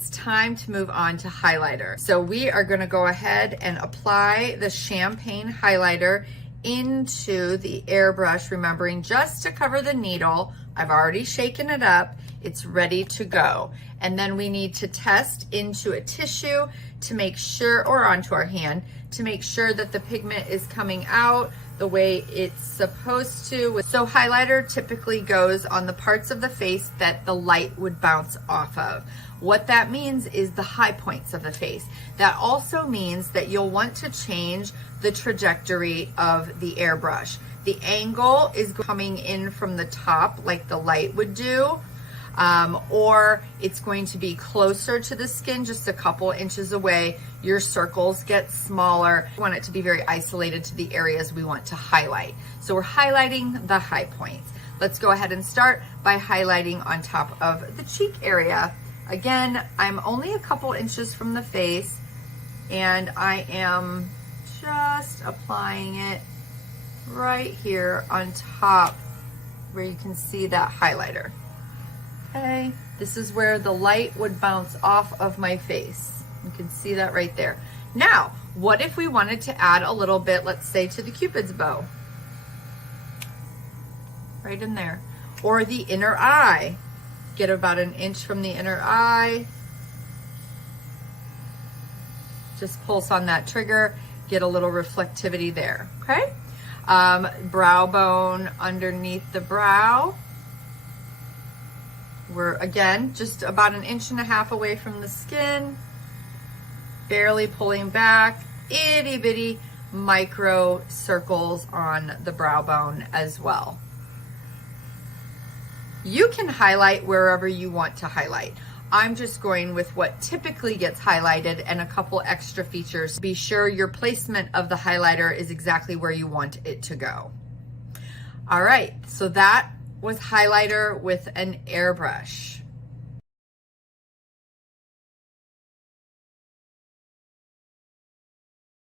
It's time to move on to highlighter. So we are gonna go ahead and apply the champagne highlighter into the airbrush, remembering just to cover the needle. I've already shaken it up. It's ready to go. And then we need to test into a tissue to make sure, or onto our hand, to make sure that the pigment is coming out the way it's supposed to. So highlighter typically goes on the parts of the face that the light would bounce off of. What that means is the high points of the face. That also means that you'll want to change the trajectory of the airbrush. The angle is coming in from the top like the light would do, or it's going to be closer to the skin, just a couple inches away. Your circles get smaller. We want it to be very isolated to the areas we want to highlight. So we're highlighting the high points. Let's go ahead and start by highlighting on top of the cheek area. Again, I'm only a couple inches from the face, and I am just applying it right here on top where you can see that highlighter. Okay, this is where the light would bounce off of my face. You can see that right there. Now, what if we wanted to add a little bit, let's say, to the Cupid's bow? Right in there. Or the inner eye. Get about an inch from the inner eye. Just pulse on that trigger, get a little reflectivity there, okay? Brow bone underneath the brow. We're, again, just about an inch and a half away from the skin, barely pulling back, itty bitty micro circles on the brow bone as well. You can highlight wherever you want to highlight. I'm just going with what typically gets highlighted and a couple extra features. Be sure your placement of the highlighter is exactly where you want it to go. All right, so that was highlighter with an airbrush.